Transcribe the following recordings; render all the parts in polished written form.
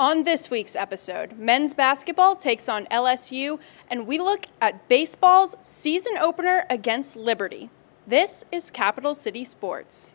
On this week's episode, men's basketball takes on LSU, and we look at baseball's season opener against Liberty. This is Capital City Sports.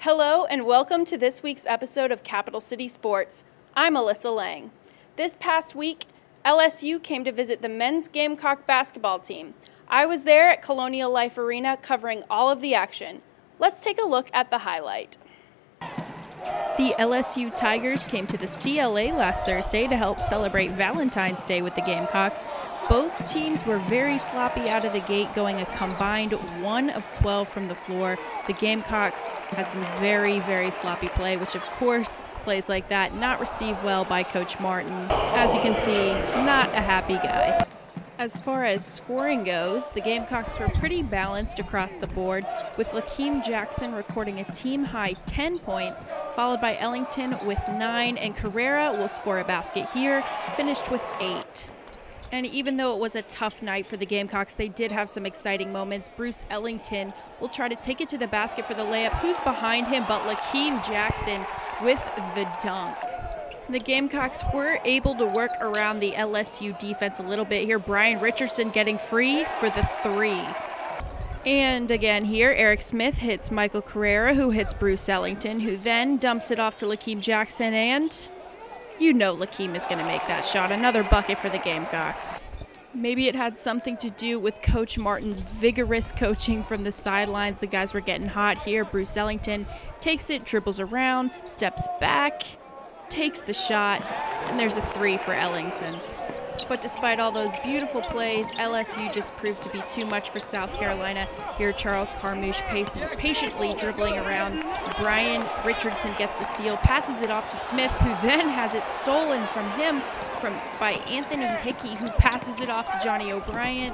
Hello and welcome to this week's episode of Capital City Sports. I'm Alyssa Lang. This past week, LSU came to visit the men's Gamecock basketball team. I was there at Colonial Life Arena covering all of the action. Let's take a look at the highlight. The LSU Tigers came to the CLA last Thursday to help celebrate Valentine's Day with the Gamecocks. Both teams were very sloppy out of the gate, going a combined 1 of 12 from the floor. The Gamecocks had some very, very sloppy play, which of course, plays like that not received well by Coach Martin. As you can see, not a happy guy. As far as scoring goes, the Gamecocks were pretty balanced across the board, with Lakeem Jackson recording a team-high 10 points, followed by Ellington with 9, and Carrera will score a basket here, finished with 8. And even though it was a tough night for the Gamecocks, they did have some exciting moments. Bruce Ellington will try to take it to the basket for the layup. Who's behind him but Lakeem Jackson with the dunk. The Gamecocks were able to work around the LSU defense a little bit here. Brian Richardson getting free for the 3. And again here, Eric Smith hits Michael Carrera, who hits Bruce Ellington, who then dumps it off to Lakeem Jackson, and you know Lakeem is going to make that shot. Another bucket for the Gamecocks. Maybe it had something to do with Coach Martin's vigorous coaching from the sidelines. The guys were getting hot here. Bruce Ellington takes it, dribbles around, steps back, takes the shot, and there's a 3 for Ellington. But despite all those beautiful plays, LSU just proved to be too much for South Carolina. Here, Charles Carmouche patiently dribbling around. Brian Richardson gets the steal, passes it off to Smith, who then has it stolen from him by Anthony Hickey, who passes it off to Johnny O'Brien,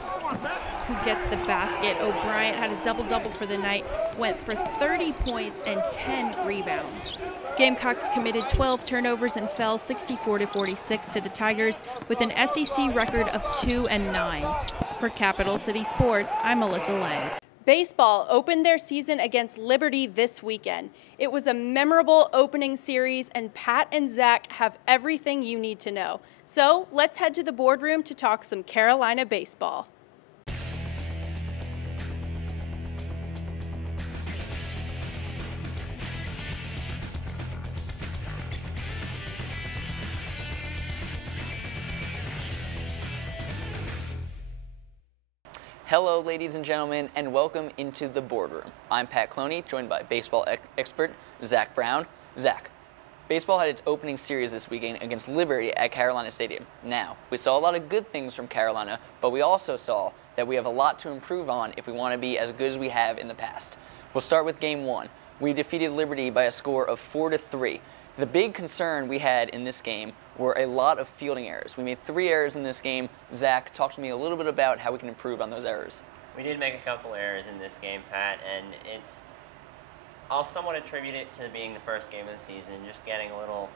who gets the basket. O'Brien had a double-double for the night, went for 30 points and 10 rebounds. Gamecocks committed 12 turnovers and fell 64-46 to the Tigers with an SEC record of 2-9. For Capital City Sports, I'm Alyssa Lang. Baseball opened their season against Liberty this weekend. It was a memorable opening series, and Pat and Zach have everything you need to know. So let's head to the boardroom to talk some Carolina baseball. Hello, ladies and gentlemen, and welcome into the boardroom. I'm Pat Cloney, joined by baseball expert Zach Brown. Zach, baseball had its opening series this weekend against Liberty at Carolina Stadium. Now, we saw a lot of good things from Carolina, but we also saw that we have a lot to improve on if we want to be as good as we have in the past. We'll start with Game 1. We defeated Liberty by a score of 4-3. The big concern we had in this game were a lot of fielding errors. We made 3 errors in this game. Zach, talk to me a little bit about how we can improve on those errors. We did make a couple errors in this game, Pat, and I'll somewhat attribute it to being the first game of the season, just getting a little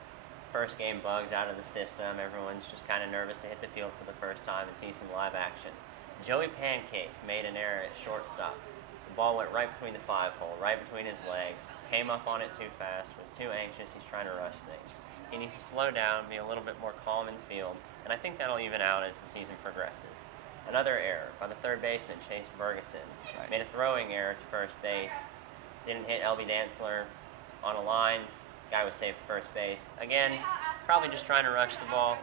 first game bugs out of the system. Everyone's just kind of nervous to hit the field for the first time and see some live action. Joey Pancake made an error at shortstop. The ball went right between the 5-hole, right between his legs, came up on it too fast, was too anxious, he's trying to rush things. He needs to slow down, be a little bit more calm in the field, and I think that'll even out as the season progresses. Another error by the third baseman, Chase Ferguson. Made a throwing error to first base. Didn't hit L.B. Dantzler on a line. Guy was safe at first base. Again, probably just trying to rush the ball.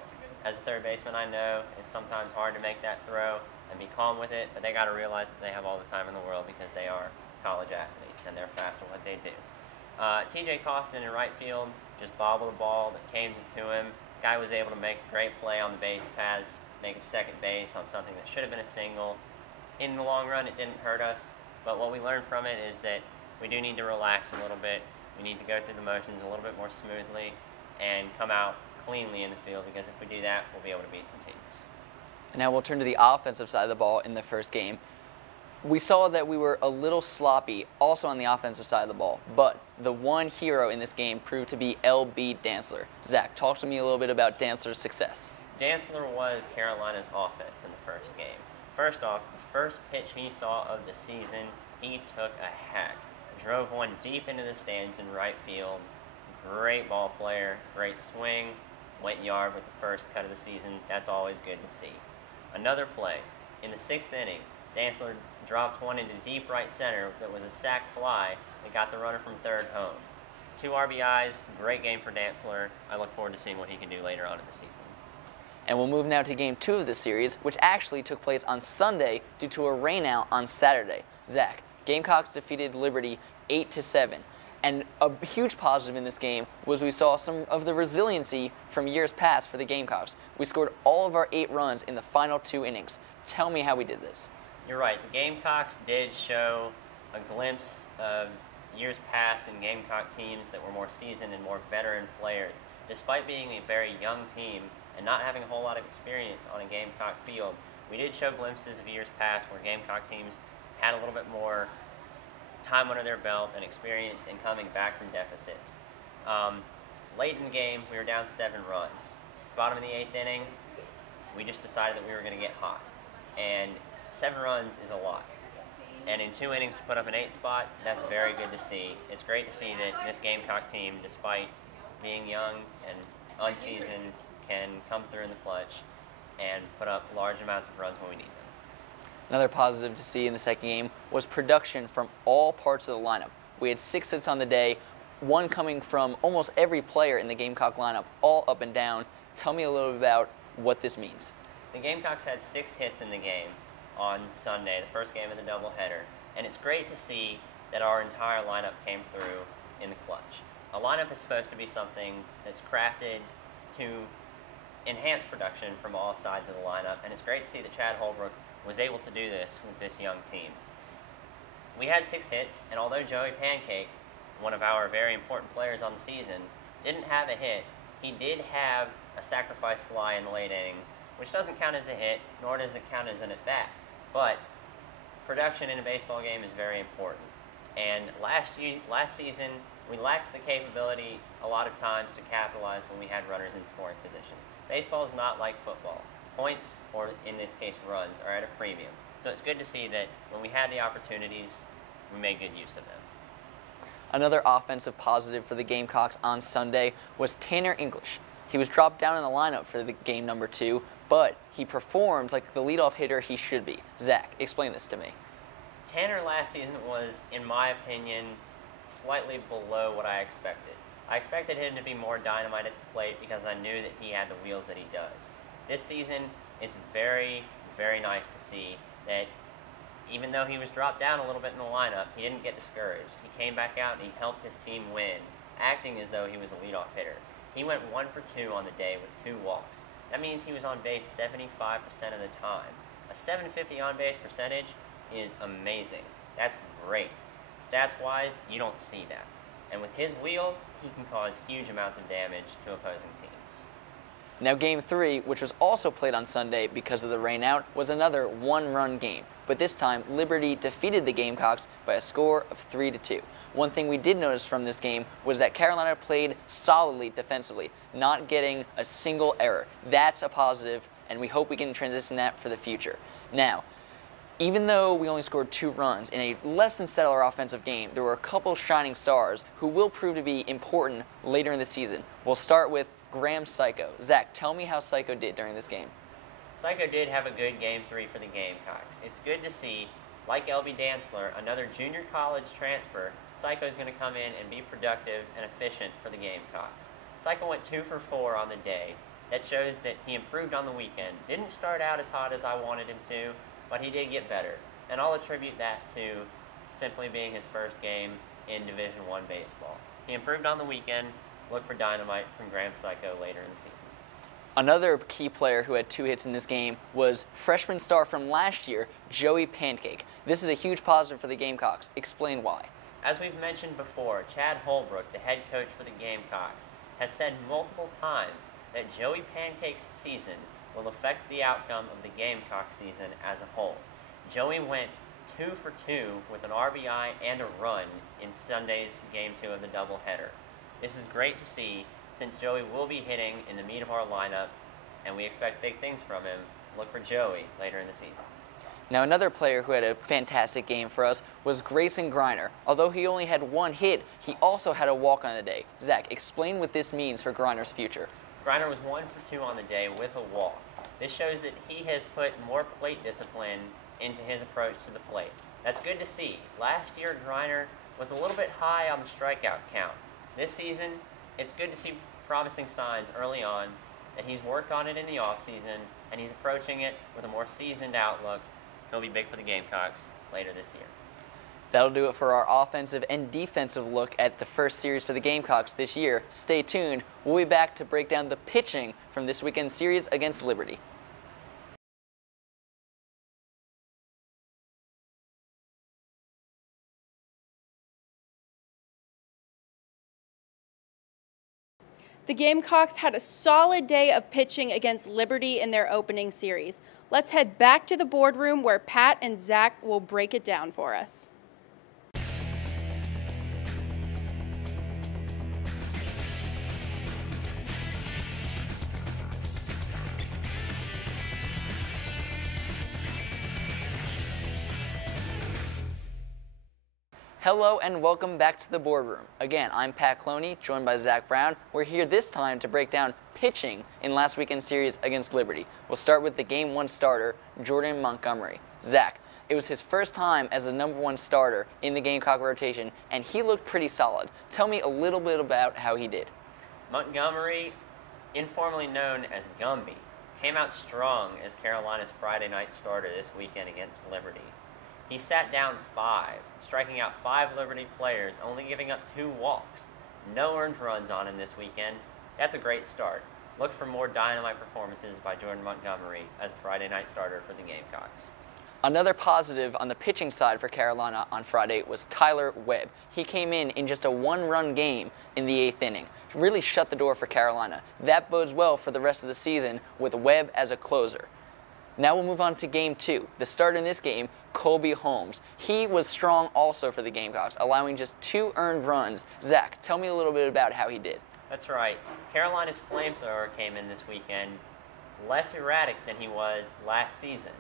As a third baseman, I know it's sometimes hard to make that throw and be calm with it, but they got to realize that they have all the time in the world because they are college athletes and they're fast at what they do. T.J. Costin in right field just bobbled the ball that came to him. Guy was able to make a great play on the base paths, make a second base on something that should have been a single. In the long run, it didn't hurt us, but what we learned from it is that we do need to relax a little bit. We need to go through the motions a little bit more smoothly and come out cleanly in the field, because if we do that, we'll be able to beat some teams. Now we'll turn to the offensive side of the ball in the first game. We saw that we were a little sloppy also on the offensive side of the ball, but the one hero in this game proved to be L.B. Dantzler. Zach, talk to me a little bit about Dantzler's success. Dantzler was Carolina's offense in the first game. First off, the first pitch he saw of the season, he took a hack. Drove one deep into the stands in right field. Great ball player, great swing, went yard with the first cut of the season. That's always good to see. Another play, in the 6th inning, Dantzler dropped one into deep right center that was a sac fly that got the runner from third home. 2 RBIs, great game for Dantzler. I look forward to seeing what he can do later on in the season. And we'll move now to game 2 of the series, which actually took place on Sunday due to a rainout on Saturday. Zach, Gamecocks defeated Liberty 8-7. And a huge positive in this game was we saw some of the resiliency from years past for the Gamecocks. We scored all of our 8 runs in the final 2 innings. Tell me how we did this. You're right. The Gamecocks did show a glimpse of years past in Gamecock teams that were more seasoned and more veteran players. Despite being a very young team and not having a whole lot of experience on a Gamecock field, we did show glimpses of years past where Gamecock teams had a little bit more time under their belt and experience in coming back from deficits. Late in the game, we were down 7 runs. Bottom of the 8th inning, we just decided that we were going to get hot. And 7 runs is a lot. And in 2 innings to put up an 8 spot, that's very good to see. It's great to see that this Gamecock team, despite being young and unseasoned, can come through in the clutch and put up large amounts of runs when we need them. Another positive to see in the second game was production from all parts of the lineup. We had 6 hits on the day, one coming from almost every player in the Gamecock lineup, all up and down. Tell me a little bit about what this means. The Gamecocks had 6 hits in the game on Sunday, the first game of the doubleheader, and it's great to see that our entire lineup came through in the clutch. A lineup is supposed to be something that's crafted to enhance production from all sides of the lineup, and it's great to see that Chad Holbrook was able to do this with this young team. We had 6 hits, and although Joey Pancake, one of our very important players on the season, didn't have a hit, he did have a sacrifice fly in the late innings, which doesn't count as a hit, nor does it count as an at-bat. But production in a baseball game is very important. And last season, we lacked the capability a lot of times to capitalize when we had runners in scoring position. Baseball is not like football. Points, or in this case runs, are at a premium. So it's good to see that when we had the opportunities, we made good use of them. Another offensive positive for the Gamecocks on Sunday was Tanner English. He was dropped down in the lineup for the game number 2, but he performed like the leadoff hitter he should be. Zach, explain this to me. Tanner last season was, in my opinion, slightly below what I expected. I expected him to be more dynamite at the plate because I knew that he had the wheels that he does. This season, it's very, very nice to see that even though he was dropped down a little bit in the lineup, he didn't get discouraged. He came back out and he helped his team win, acting as though he was a leadoff hitter. He went 1 for 2 on the day with 2 walks. That means he was on base 75% of the time. A 750 on-base percentage is amazing. That's great. Stats-wise, you don't see that. And with his wheels, he can cause huge amounts of damage to opposing teams. Now game 3, which was also played on Sunday because of the rainout, was another 1-run game. But this time, Liberty defeated the Gamecocks by a score of 3-2. One thing we did notice from this game was that Carolina played solidly defensively, not getting a single error. That's a positive, and we hope we can transition that for the future. Now, even though we only scored 2 runs in a less than stellar offensive game, there were a couple shining stars who will prove to be important later in the season. We'll start with Graham Psycho. Zach, tell me how Psycho did during this game. Psycho did have a good game 3 for the Gamecocks. It's good to see, like L.B. Dantzler, another junior college transfer, Psycho is going to come in and be productive and efficient for the Gamecocks. Psycho went 2 for 4 on the day. That shows that he improved on the weekend. Didn't start out as hot as I wanted him to, but he did get better. And I'll attribute that to simply being his first game in Division I baseball. He improved on the weekend. Look for dynamite from Graham Psycho later in the season. Another key player who had 2 hits in this game was freshman star from last year, Joey Pancake. This is a huge positive for the Gamecocks. Explain why. As we've mentioned before, Chad Holbrook, the head coach for the Gamecocks, has said multiple times that Joey Pancake's season will affect the outcome of the Gamecock season as a whole. Joey went 2 for 2 with an RBI and a run in Sunday's Game 2 of the doubleheader. This is great to see since Joey will be hitting in the meat of our lineup, and we expect big things from him. Look for Joey later in the season. Now, another player who had a fantastic game for us was Grayson Griner. Although he only had 1 hit, he also had a walk on the day. Zach, explain what this means for Griner's future. Griner was 1 for 2 on the day with a walk. This shows that he has put more plate discipline into his approach to the plate. That's good to see. Last year, Griner was a little bit high on the strikeout count. This season, it's good to see promising signs early on that he's worked on it in the offseason and he's approaching it with a more seasoned outlook. He'll be big for the Gamecocks later this year. That'll do it for our offensive and defensive look at the first series for the Gamecocks this year. Stay tuned. We'll be back to break down the pitching from this weekend's series against Liberty. The Gamecocks had a solid day of pitching against Liberty in their opening series. Let's head back to the boardroom where Pat and Zach will break it down for us. Hello and welcome back to the boardroom. Again, I'm Pat Cloney, joined by Zach Brown. We're here this time to break down pitching in last weekend's series against Liberty. We'll start with the Game 1 starter, Jordan Montgomery. Zach, it was his first time as the #1 starter in the Gamecock rotation, and he looked pretty solid. Tell me a little bit about how he did. Montgomery, informally known as Gumby, came out strong as Carolina's Friday night starter this weekend against Liberty. He sat down 5, striking out 5 Liberty players, only giving up 2 walks. No earned runs on him this weekend. That's a great start. Look for more dynamite performances by Jordan Montgomery as a Friday night starter for the Gamecocks. Another positive on the pitching side for Carolina on Friday was Tyler Webb. He came in just a 1-run game in the 8th inning. Really shut the door for Carolina. That bodes well for the rest of the season with Webb as a closer. Now we'll move on to Game 2. The starter in this game, Colby Holmes. He was strong also for the Gamecocks, allowing just 2 earned runs. Zach, tell me a little bit about how he did. That's right. Carolina's flamethrower came in this weekend less erratic than he was last season.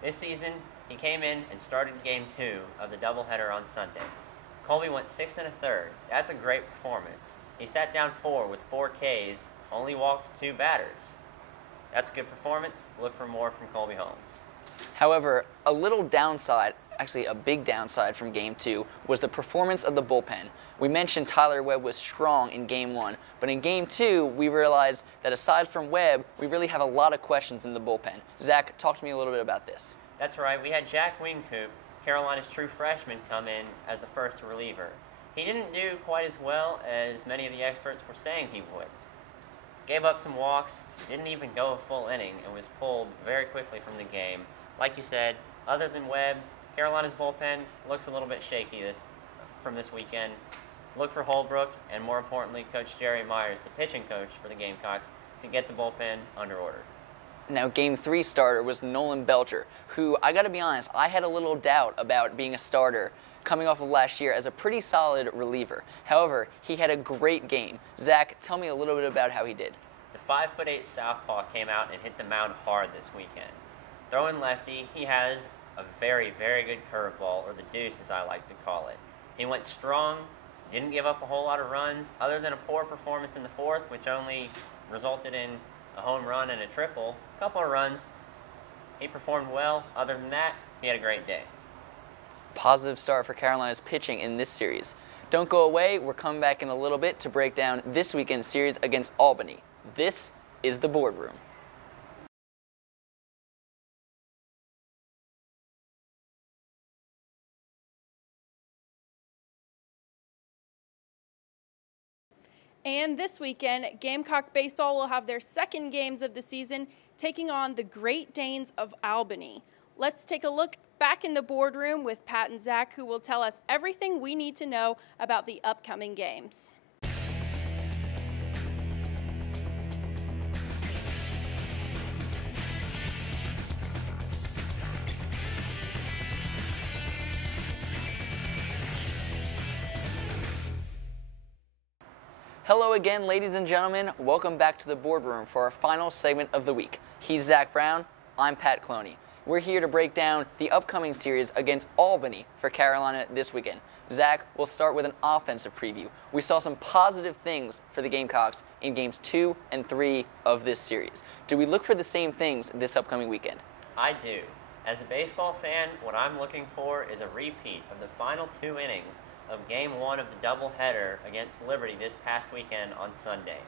This season, he came in and started Game 2 of the doubleheader on Sunday. Colby went 6 1/3. That's a great performance. He sat down 4 with 4 Ks, only walked 2 batters. That's a good performance. Look for more from Colby Holmes. However, a little downside, actually a big downside from Game 2, was the performance of the bullpen. We mentioned Tyler Webb was strong in Game 1, but in Game 2, we realized that aside from Webb, we really have a lot of questions in the bullpen. Zach, talk to me a little bit about this. That's right. We had Jack Wingcoop, Carolina's true freshman, come in as the first reliever. He didn't do quite as well as many of the experts were saying he would. Gave up some walks, didn't even go a full inning, and was pulled very quickly from the game. Like you said, other than Webb, Carolina's bullpen looks a little bit shaky from this weekend. Look for Holbrook, and more importantly, Coach Jerry Myers, the pitching coach for the Gamecocks, to get the bullpen under order. Now, Game 3 starter was Nolan Belcher, who, I gotta be honest, I had a little doubt about being a starter coming off of last year as a pretty solid reliever. However, he had a great game. Zach, tell me a little bit about how he did. The 5'8" southpaw came out and hit the mound hard this weekend. Throwing lefty, he has a very, very good curveball, or the deuce as I like to call it. He went strong, didn't give up a whole lot of runs, other than a poor performance in the 4th, which only resulted in a home run and a triple. A couple of runs. He performed well. Other than that, he had a great day. Positive start for Carolina's pitching in this series. Don't go away. We're coming back in a little bit to break down this weekend's series against Albany. This is the boardroom. And this weekend, Gamecock baseball will have their second games of the season, taking on the Great Danes of Albany. Let's take a look back in the boardroom with Pat and Zach, who will tell us everything we need to know about the upcoming games. Hello again, ladies and gentlemen. Welcome back to the boardroom for our final segment of the week. He's Zach Brown. I'm Pat Cloney. We're here to break down the upcoming series against Albany for Carolina this weekend. Zach, we'll start with an offensive preview. We saw some positive things for the Gamecocks in games 2 and 3 of this series. Do we look for the same things this upcoming weekend? I do. As a baseball fan, what I'm looking for is a repeat of the final 2 innings of Game 1 of the doubleheader against Liberty this past weekend on Sunday.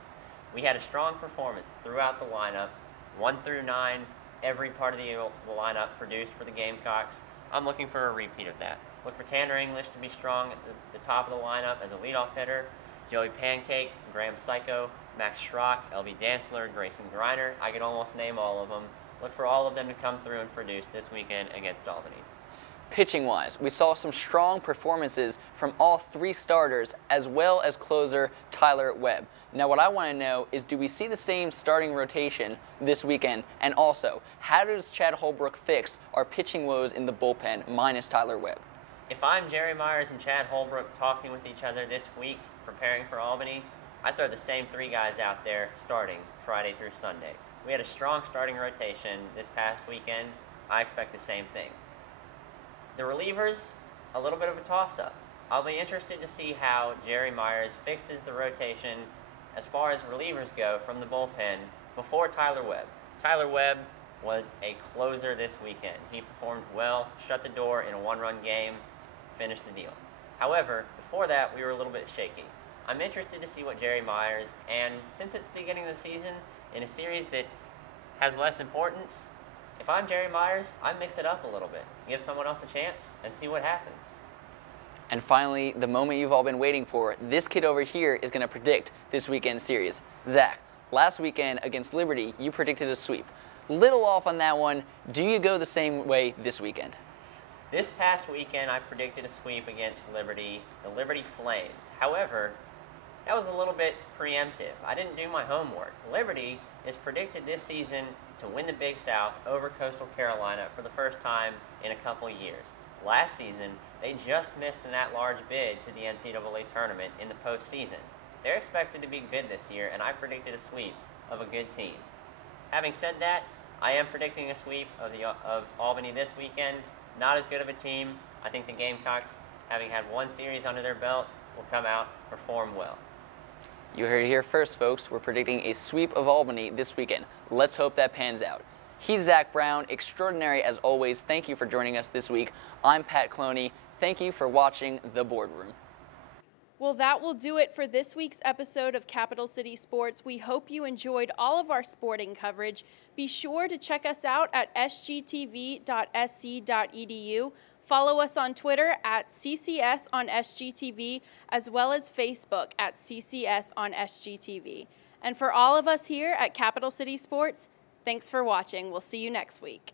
We had a strong performance throughout the lineup, 1 through 9, every part of the lineup produced for the Gamecocks. I'm looking for a repeat of that. Look for Tanner English to be strong at the top of the lineup as a leadoff hitter, Joey Pancake, Graham Psycho, Max Schrock, LB Dantzler, Grayson Griner. I could almost name all of them. Look for all of them to come through and produce this weekend against Albany. Pitching-wise, we saw some strong performances from all 3 starters as well as closer Tyler Webb. Now what I want to know is, do we see the same starting rotation this weekend? And also, how does Chad Holbrook fix our pitching woes in the bullpen minus Tyler Webb? If I'm Jerry Myers and Chad Holbrook talking with each other this week, preparing for Albany, I throw the same 3 guys out there starting Friday through Sunday. We had a strong starting rotation this past weekend. I expect the same thing. The relievers, a little bit of a toss-up. I'll be interested to see how Jerry Myers fixes the rotation as far as relievers go from the bullpen before Tyler Webb. Tyler Webb was a closer this weekend. He performed well, shut the door in a 1-run game, finished the deal. However, before that, we were a little bit shaky. I'm interested to see what Jerry Myers, and since it's the beginning of the season, in a series that has less importance, if I'm Jerry Myers, I mix it up a little bit, give someone else a chance, and see what happens. And finally, the moment you've all been waiting for, this kid over here is going to predict this weekend's series. Zach, last weekend against Liberty, you predicted a sweep. Little off on that one. Do you go the same way this weekend? This past weekend, I predicted a sweep against Liberty, the Liberty Flames. However, that was a little bit preemptive. I didn't do my homework. Liberty is predicted this season to win the Big South over Coastal Carolina for the first time in a couple years. Last season, they just missed an at-large bid to the NCAA tournament in the postseason. They're expected to be good this year, and I predicted a sweep of a good team. Having said that, I am predicting a sweep of Albany this weekend. Not as good of a team. I think the Gamecocks, having had 1 series under their belt, will come out, perform well. You heard it here first, folks. We're predicting a sweep of Albany this weekend. Let's hope that pans out. He's Zach Brown, extraordinary as always. Thank you for joining us this week. I'm Pat Cloney. Thank you for watching The Boardroom. Well, that will do it for this week's episode of Capital City Sports. We hope you enjoyed all of our sporting coverage. Be sure to check us out at sgtv.sc.edu. Follow us on Twitter at CCS on SGTV, as well as Facebook at CCS on SGTV. And for all of us here at Capital City Sports, thanks for watching. We'll see you next week.